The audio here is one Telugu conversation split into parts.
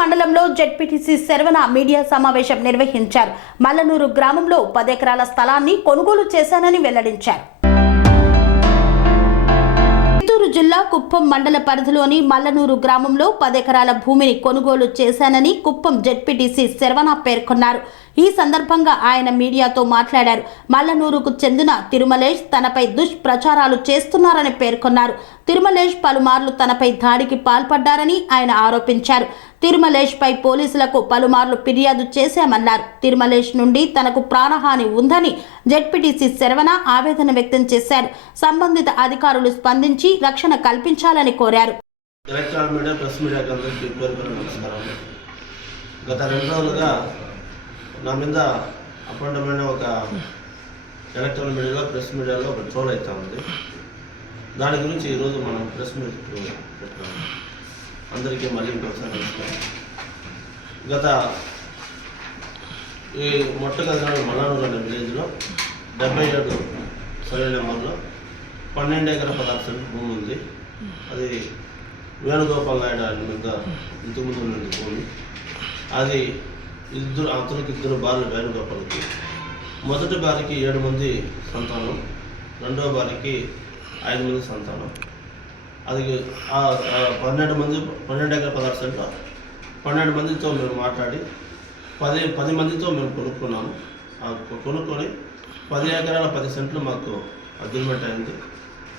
మండలంలో జెడ్పీటీసీ శరవణ మీడియా సమావేశం నిర్వహించారు. మల్లనూరు గ్రామంలో పదెకరాల స్థలాన్ని కొనుగోలు చేశానని వెల్లడించారు. చిత్తూరు జిల్లా కుప్పం మండల పరిధిలోని మల్లనూరు గ్రామంలో పదెకరాల భూమిని కొనుగోలు చేశానని కుప్పం జెడ్పీటీసీ శరవణ పేర్కొన్నారు. ఈ సందర్భంగా ఆయన మీడియాతో మాట్లాడారు. మల్లనూరుకు చెందిన తిరుమలేష్ తనపై దుష్ప్రచారాలు చేస్తున్నారని పేర్కొన్నారు. తిరుమలేష్ పలుమార్లు తనపై దాడికి పాల్పడ్డారని ఆయన ఆరోపించారు. తిరుమలేష్ పై పోలీసులకు పలుమార్లు ఫిర్యాదు చేశామన్నారు. తిరుమలేష్ నుండి తనకు ప్రాణహాని ఉందని జెడ్పీటీసీ శరవణ ఆవేదన వ్యక్తం చేశారు. సంబంధిత అధికారులు స్పందించి రక్షణ కల్పించాలని కోరారు. గత రెండు రోజులుగా నా మీద అప్పండమైన ఒక ఎలక్ట్రానిక్ మీడియాలో ప్రెస్ మీడియాలో ఒక ట్రోల్ అవుతా ఉంది. దాని గురించి ఈరోజు మనం ప్రెస్ మీట్ పెట్టాము అందరికీ మళ్ళీ ఇంకొకసారి గత ఈ మొట్టగదినాడు మల్లానూరు అనే విలేజ్లో డెబ్బై ఏడు సర్వే నెంబర్లో పన్నెండు ఎకర పదహారు భూమి ఉంది. అది వేణుగోపాల్ నాయుడు ఆయన మీద ఇంతకుముందు ఉన్నది భూమి. అది ఇద్దరు అతనికి ఇద్దరు భార్యలు వేణుగోపాల్కి మొదటి భార్యకి ఏడు మంది సంతానం రెండవ భార్యకి ఐదు మంది సంతానం. అది పన్నెండు మంది పన్నెండు ఎకర పదహారు సెంట్లు. పన్నెండు మందితో మేము మాట్లాడి పది పది మందితో మేము కొనుక్కున్నాము. కొనుక్కొని పది ఎకరాల పది సెంట్లు మాకు అగ్రిమెంట్ అయింది.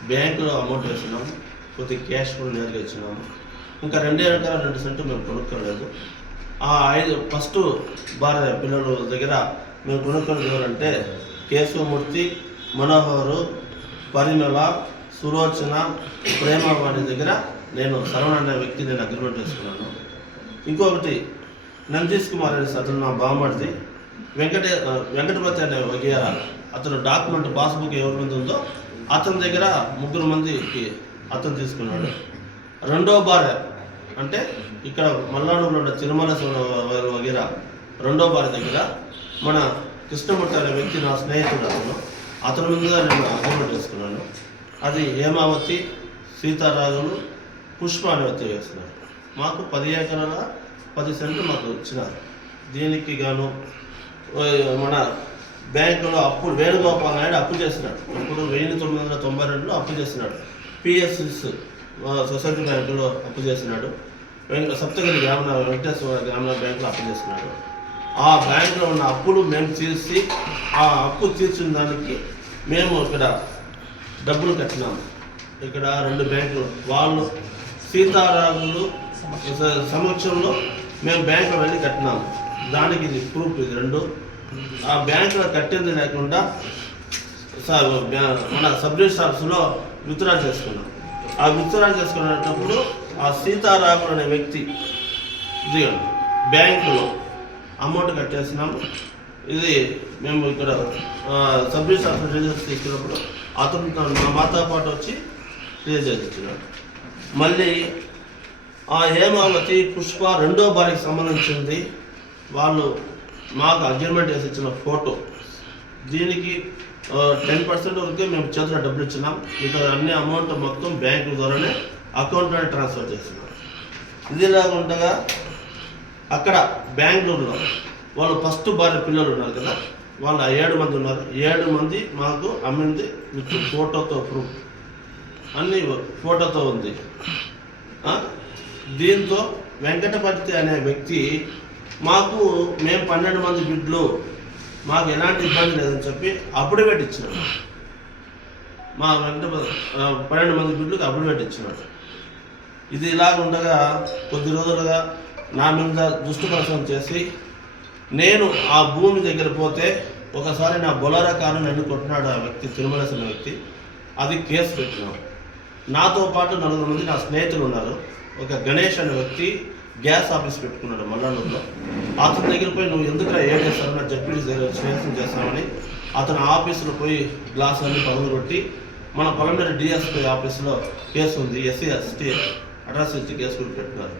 బ్యాంకులో అమౌంట్ వేసినాము. కొద్ది క్యాష్ కూడా నేరుగా ఇచ్చినాము. ఇంకా రెండే ఎకరాల రెండు సెంట్లు మేము కొనుక్కోలేదు. ఆ ఐదు ఫస్ట్ భార్య పిల్లల దగ్గర మేము కొనుక్కొని ఎవరంటే కేశవమూర్తి మనోహరు పరిమళ సులోచన ప్రేమ వాడి దగ్గర నేను సరవణ అనే వ్యక్తి నేను అగ్రిమెంట్ చేసుకున్నాను. ఇంకొకటి నందీష్ కుమార్ అనే అతను నా బామ్మడిది. వెంకటే వెంకటపతి అనే వగేర అతను డాక్యుమెంట్ పాస్బుక్ ఎవరి మీద ఉందో అతని దగ్గర ముగ్గురు మందికి అతను తీసుకున్నాడు. రెండో భార్య అంటే ఇక్కడ మల్నాడులో ఉన్న తిరుమల వగేర రెండో బారి దగ్గర మన కృష్ణమూర్తి అనే వ్యక్తి నా స్నేహితుడు అతను. అతని ముందుగా నేను అగ్రిమెంట్ చేసుకున్నాను. అది హేమావతి సీతారాజులు పుష్ప అనే వ్యక్తి చేస్తున్నారు. మాకు పది ఎకరాల పది సెంట్లు మాకు ఇచ్చినారు. దీనికి గాను మన బ్యాంకులో అప్పు వేణుగోపాల్ నాయుడు అప్పు చేసినాడు. ఇప్పుడు వెయ్యి తొమ్మిది వందల తొంభై రెండులో అప్పు చేసినాడు. పిఎస్ఎస్ సొసైటీ బ్యాంకులో అప్పు చేసినాడు. సప్తగిరి గ్రామీణ వెంకటేశ్వర గ్రామీణ బ్యాంకులో అప్పు చేసుకున్నాడు ఆ బ్యాంకులో ఉన్న అప్పులు మేము తీర్చి ఆ అప్పు తీర్చిన దానికి మేము ఇక్కడ డబ్బులు కట్టినాము ఇక్కడ రెండు బ్యాంకులు వాళ్ళు సీతారాములు సమక్షంలో మేము బ్యాంకులో వెళ్ళి కట్టినాము దానికి ఇది ప్రూఫ్ ఇది రెండు. ఆ బ్యాంకులో కట్టింది లేకుండా మన సబ్ రిజిస్టర్ ఆఫీసులో విత్డ్రా చేసుకున్నాం. ఆ విత్తనాలు చేసుకునేటప్పుడు ఆ సీతారాముడు అనే వ్యక్తి ఇదిగోండి బ్యాంకులో అమౌంట్ కట్టేసినాము. ఇది మేము ఇక్కడ ఆ, సబ్ రిజిస్టర్ తీసుకున్నప్పుడు అతను మా మాతో పాటు వచ్చి రిజల్ట్ చేయించినాడు మళ్ళీ ఆ హేమావతి పుష్ప రెండో భార్యకి సంబంధించింది. వాళ్ళు మాకు అగ్రిమెంట్ వేసి ఇచ్చిన ఫోటో. దీనికి టెన్ పర్సెంట్ వరకే మేము చేతిలో డబ్బులు ఇచ్చినాం. మిగతా అన్ని అమౌంట్ మొత్తం బ్యాంకుల ద్వారానే అకౌంట్లోనే ట్రాన్స్ఫర్ చేస్తున్నాం. ఇది ఉండగా అక్కడ బెంగళూరులో వాళ్ళు ఫస్ట్ భార్య పిల్లలు ఉన్నారు కదా వాళ్ళు ఏడు మంది ఉన్నారు. ఏడు మంది మాకు అమ్మింది విత్ ఫోటోతో ప్రూఫ్ అన్ని ఫోటోతో ఉంది. దీంతో వెంకటపతి అనే వ్యక్తి మాకు మేము పన్నెండు మంది బిడ్లు మాకు ఎలాంటి ఇబ్బంది లేదని చెప్పి అప్పుడేట్ ఇచ్చినాడు మా వెంట పన్నెండు మంది బిడ్డలకు అప్పుడేట్ ఇచ్చినాడు ఇది ఇలాగ ఉండగా కొద్ది రోజులుగా నా మీద దుష్టుపరచం చేసి నేను ఆ భూమి దగ్గర పోతే ఒకసారి నా బొలారా కారు నన్ను కొట్టినాడు ఆ వ్యక్తి తిరుమలసిన వ్యక్తి. అది కేసు పెట్టినాం. నాతో పాటు నలుగురు మంది నా స్నేహితులు ఉన్నారు. ఒక గణేష్ అనే వ్యక్తి గ్యాస్ ఆఫీస్ పెట్టుకున్నాడు మల్లానూరులో అతని దగ్గర పోయి నువ్వు ఎందుకు ఏం చేస్తావు నా జడ్పీటీ దగ్గర స్నేహితం చేస్తామని అతని ఆఫీసులో పోయి గ్లాస్ అన్ని పనులు కొట్టి మన పొలంనేరు డిఎస్పీ ఆఫీసులో కేసు ఉంది ఎస్సీ ఎస్టీ అట్రాసిటీ కేసు కూడా పెట్టినారు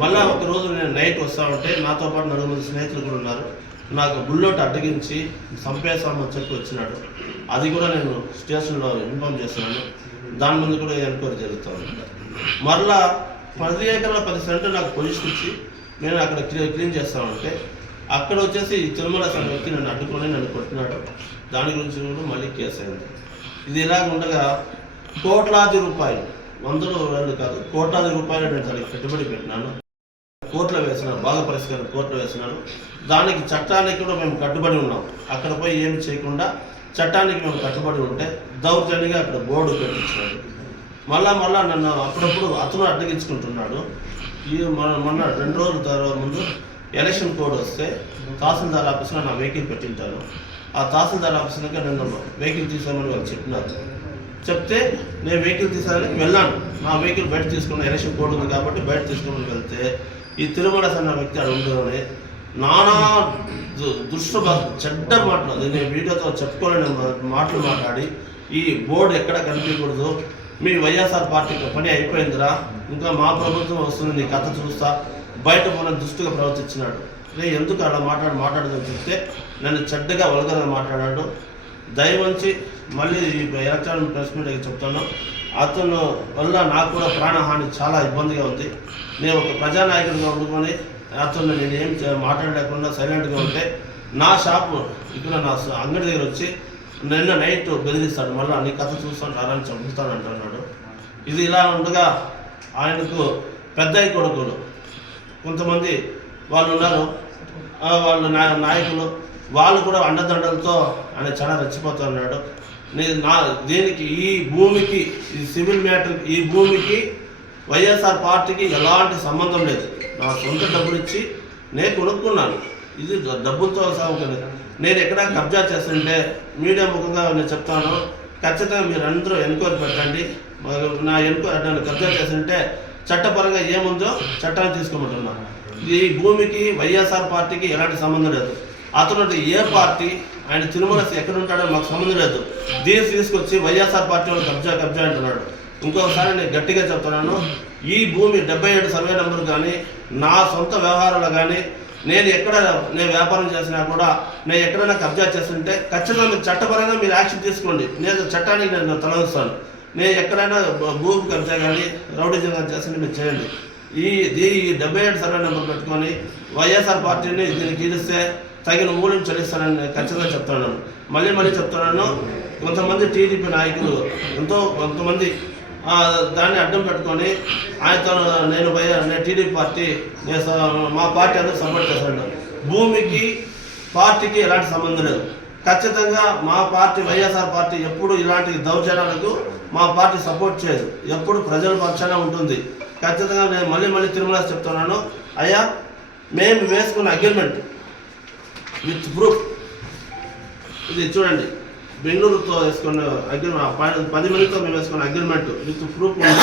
మళ్ళా ఒకరోజు నేను నైట్ వస్తా ఉంటే నాతో పాటు నలుగురు మంది స్నేహితులు కూడా ఉన్నారు. నాకు బుల్లెట్ అడ్డగించి చంపేస్తామని చెప్పి వచ్చినాడు. అది కూడా నేను స్టేషన్లో ఇన్ఫామ్ చేస్తున్నాను. దాని మీద కూడా ఎంక్వైరీ జరుగుతుంది మరలా పది ఎకరాల పది సెంటర్ నాకు పొజిషన్ ఇచ్చి నేను అక్కడ క్లీన్ క్లీన్ చేస్తామంటే అక్కడ వచ్చేసి ఈ తిరుమల వ్యక్తి నన్ను అడ్డుకొని నన్ను కొట్టినాడు. దాని గురించి కూడా మళ్ళీ కేసు అయింది. ఇది ఇలాగ ఉండగా కోట్లాది రూపాయలు వందలు రెండు కాదు కోట్లాది రూపాయలు నేను దానికి పెట్టుబడి పెట్టినాను. కోట్లు వేసినాను బాగా పరిష్కారం కోర్టులో వేసినాను. దానికి చట్టానికి కూడా మేము కట్టుబడి ఉన్నాం. అక్కడ పోయి ఏమి చేయకుండా చట్టానికి మేము కట్టుబడి ఉంటే దౌర్జన్యంగా అక్కడ బోర్డు పెట్టించినాడు మళ్ళా మళ్ళా నన్ను అప్పుడప్పుడు అతను అడ్డగించుకుంటున్నాడు. ఈ మొన్న మొన్న రెండు రోజుల తర్వాత ముందు ఎలక్షన్ కోడ్ వస్తే తహసీల్దార్ ఆఫీస్లో నా వెహికల్ పెట్టింటాను ఆ తహసీల్దార్ ఆఫీస్ నన్ను వెహికల్ తీసామని వాళ్ళు చెప్పినారు. చెప్తే నేను వెహికల్ తీసానని వెళ్ళాను. నా వెహికల్ బయట తీసుకున్న ఎలక్షన్ కోడ్ ఉంది కాబట్టి బయట తీసుకుని వెళ్తే ఈ తిరుమల సన్న వ్యక్తి అక్కడ ఉండదని నానా దు- దుష్ట చెడ్డ మాటలు. నేను వీడియోతో చెప్పుకోలేని మా- మాటలు మాట్లాడి ఈ బోర్డు ఎక్కడ కనిపించకూడదు మీ వైఎస్ఆర్ పార్టీకి పని అయిపోయిందిరా. ఇంకా మా ప్రభుత్వం వస్తుంది నీ కథ చూస్తా. బయట మనం దుష్టుగా ప్రవర్తించినాడు. నేను ఎందుకు అలా మాట్లాడి మాట్లాడదని చెప్తే నన్ను చెడ్డగా వల్గరగా మాట్లాడాడు. దయవంచి మళ్ళీ ఎలక్ట్రానిక్ ప్రెస్ మీడియాకి చెప్తాను. అతను వల్ల నాకు కూడా ప్రాణహాని చాలా ఇబ్బందిగా ఉంది. నేను ఒక ప్రజానాయకుడిగా ఉండుకొని అతను నేను ఏం మాట్లాడలేకుండా సైలెంట్గా ఉంటే నా షాపు ఇక్కడ నా అంగడి దగ్గర వచ్చి నిన్న నైట్ బెదిరిస్తాడు. మళ్ళీ నీ కథ చూస్తాను రాని చంపుతాను అంటున్నాడు. ఇది ఇలా ఉండగా ఆయనకు పెద్ద కొడుకులు. కొంతమంది వాళ్ళు ఉన్నారు. వాళ్ళు నా నాయకులు. వాళ్ళు కూడా అండదండలతో ఆయన చాలా రెచ్చిపోతున్నాడు. నేను నా దీనికి ఈ భూమికి ఈ సివిల్ మ్యాటర్ ఈ భూమికి వైఎస్ఆర్ పార్టీకి ఎలాంటి సంబంధం లేదు. నా సొంత డబ్బులు ఇచ్చి నేను కొనుక్కున్నాను. ఇది డబ్బులతో సాగుతుంది నేను ఎక్కడ కబ్జా చేస్తుంటే మీడియా ముఖంగా నేను చెప్తాను. ఖచ్చితంగా మీరు అందరూ ఎన్క్వైరీ పెట్టండి. నా ఎన్క్వైరీ నన్ను కబ్జా చేస్తుంటే చట్టపరంగా ఏముందో చట్టాన్ని తీసుకోమంటున్నాను ఈ భూమికి వైఎస్ఆర్ పార్టీకి ఎలాంటి సంబంధం లేదు. అతను ఏ పార్టీ ఆయన తిరుమల ఎక్కడ ఉంటాడో మాకు సంబంధం లేదు. దీన్ని తీసుకొచ్చి వైఎస్ఆర్ పార్టీ వాళ్ళు కబ్జా కబ్జా అంటున్నాడు. ఇంకొకసారి నేను గట్టిగా చెప్తున్నాను. ఈ భూమి డెబ్బై ఏడు సర్వే నెంబర్ కానీ నా సొంత వ్యవహారాలు కానీ నేను ఎక్కడ నేను వ్యాపారం చేసినా కూడా నేను ఎక్కడైనా కబ్జా చేస్తుంటే ఖచ్చితంగా మీరు చట్టపరంగా మీరు యాక్షన్ తీసుకోండి. నేను చట్టానికి నేను తలవిస్తాను నేను ఎక్కడైనా భూమి కబ్జా కానీ రౌడీజం కానీ చేస్తుంటే మీరు చేయండి. ఈ దీ డెబ్బై ఏడు సర్వే నెంబర్ పెట్టుకొని వైఎస్ఆర్ పార్టీని దీన్ని గీలిస్తే తగిన మూలం చెల్లిస్తానని నేను ఖచ్చితంగా చెప్తున్నాను. మళ్ళీ మళ్ళీ చెప్తున్నాను. కొంతమంది టీడీపీ నాయకులు ఎంతో కొంతమంది దాన్ని అడ్డం పెట్టుకొని ఆయనతో నేను నేను టీడీపీ పార్టీ నేను మా పార్టీ అందరూ సపోర్ట్ చేస్తాను భూమికి పార్టీకి ఎలాంటి సంబంధం లేదు. ఖచ్చితంగా మా పార్టీ వైఎస్ఆర్ పార్టీ ఎప్పుడు ఇలాంటి దౌర్జన్యాలకు మా పార్టీ సపోర్ట్ చేయదు. ఎప్పుడు ప్రజల పక్షాన ఉంటుంది. ఖచ్చితంగా నేను మళ్ళీ మళ్ళీ తిరుమల చెప్తున్నాను. అయ్యా మేము వేసుకున్న అగ్రిమెంట్ విత్ ప్రూఫ్ ఇది చూడండి. బెంగళూరుతో వేసుకున్న అగ్రిమెంట్ పది మందితో మేము వేసుకున్న అగ్రిమెంట్ విత్ ప్రూఫ్ ఉంది.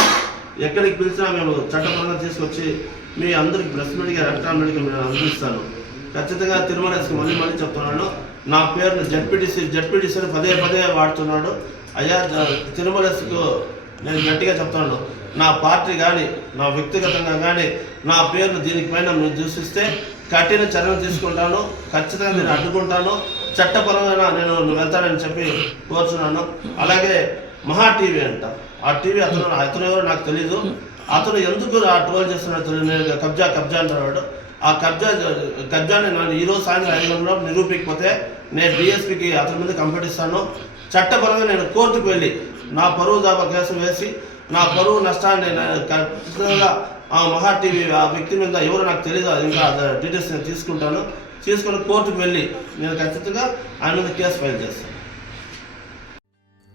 ఎక్కడికి పిలిచినా మేము చట్టపరంగా తీసుకొచ్చి మీ అందరికి ప్రెస్ మీడియా ఎలక్ట్రాన్ నేను అందిస్తాను. ఖచ్చితంగా తిరుమలకి మళ్ళీ మళ్ళీ చెప్తున్నాడు నా పేరును జడ్పీటీసీ జడ్పీటీసీని పదే పదే వాడుతున్నాడు. అయ్యా జ- నేను గట్టిగా చెప్తాను నా పార్టీ కానీ నా వ్యక్తిగతంగా కానీ నా పేరును దీనిపైన మీరు దూషిస్తే కఠిన చర్యలు తీసుకుంటాను. ఖచ్చితంగా నేను అడ్డుకుంటాను. చట్టపరమైన నేను వెళ్తానని చెప్పి కోరుచున్నాను. అలాగే మహా టీవీ అంట. ఆ టీవీ అతను అతను ఎవరో నాకు తెలియదు అతను ఎందుకు ఆ ట్రోల్ చేస్తున్నాడు తెలియదు నేను కబ్జా కబ్జా అంటున్నాడు. ఆ కబ్జా కబ్జాని నేను ఈ రోజు సాయంత్రం ఐదు గంటల నిరూపించకపోతే నేను డిఎస్పీకి అతని మీద కంప్లైంట్ ఇస్తాను. చట్టపరంగా నేను కోర్టుకు వెళ్ళి నా పరువు దాబా కేసు వేసి నా పరువు నష్టాన్ని ఖచ్చితంగా ఆ మహా టీవీ ఆ వ్యక్తి మీద ఎవరు నాకు తెలియదు అది ఇంకా డీటెయిల్స్ నేను తీసుకుంటాను. తీసుకొని కోర్టుకు వెళ్ళి నేను ఖచ్చితంగా ఆయన మీద కేసు ఫైల్ చేస్తాను.